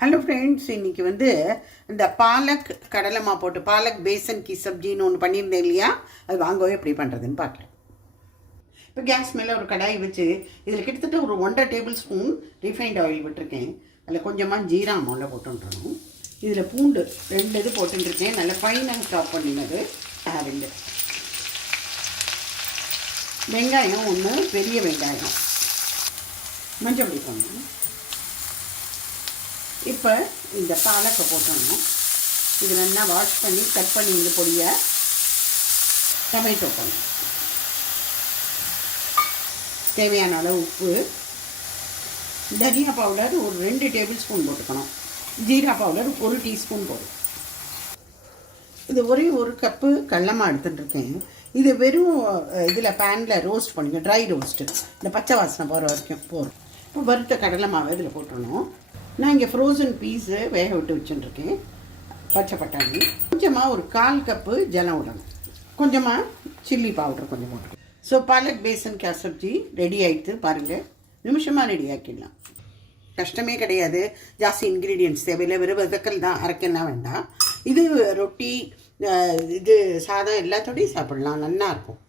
Hello friends, இன்றைக்கி இந்த பாலக் கடலைமா போட்டு பாலக் பேசன் கி சப்ஜின்னு ஒன்று பண்ணியிருந்தேன் இல்லையா, அது வாங்கவே எப்படி பண்ணுறதுன்னு பார்க்கலாம். இப்போ கேஸ் மேலே ஒரு கடாய் வச்சு இதில் கிட்டத்தட்ட ஒரு 1.5 டேபிள் ஸ்பூன் ரீஃபைண்ட் ஆயில் விட்டுருக்கேன். அதில் கொஞ்சமாக ஜீரா மொளை போட்டுன்றணும். இதில் பூண்டு 2 இது போட்டுருக்கேன், நல்லா ஃபைனாக சாப் பண்ணினது 2. வெங்காயம் 1 பெரிய வெங்காயம், மஞ்சள் பொடி போடணும். இப்போ இந்த பாலக்கை போட்டணும். இது நல்லா வாஷ் பண்ணி கட் பண்ணி இந்த பொடியை டொமேட்டோ பண்ணணும். தேவையான அளவு உப்பு, தனியா பவுடர் ஒரு 2 டேபிள் ஸ்பூன் போட்டுக்கணும். ஜீரா பவுடர் 1 டீஸ்பூன் போடும். இது ஒரே 1 கப்பு கடலைமா எடுத்துட்டுருக்கேன். இது வெறும் இதில் பேனில் ரோஸ்ட் பண்ணிக்க, ட்ரை ரோஸ்ட்டு, இந்த பச்சை வாசனை போகிற வரைக்கும் போகிறோம். இப்போ வறுத்த கடலை மாவை இதில் போட்டுடணும். நான் இங்கே ஃப்ரோசன் பீஸு வேக விட்டு வச்சுட்டுருக்கேன். பச்சை பட்டாணி கொஞ்சமாக ஒரு 1/4 கப்பு ஜலம் விடணும். கொஞ்சமாக சில்லி பவுடர் கொஞ்சம் போட்டுருக்கேன். ஸோ பாலக் பேசன் கா சப்ஜி ரெடி ஆகிடுது பாருங்கள். நிமிஷமாக ரெடி ஆக்கிடலாம். கஷ்டமே கிடையாது, ஜாஸ்தி இன்க்ரீடியன்ட்ஸ் தேவையில்லை, வெறும் வதக்கல் தான், அரைக்கலாம் வேண்டாம். இது ரொட்டி, இது சாதம் எல்லாத்தோடையும் சாப்பிடலாம், நல்லாயிருக்கும்.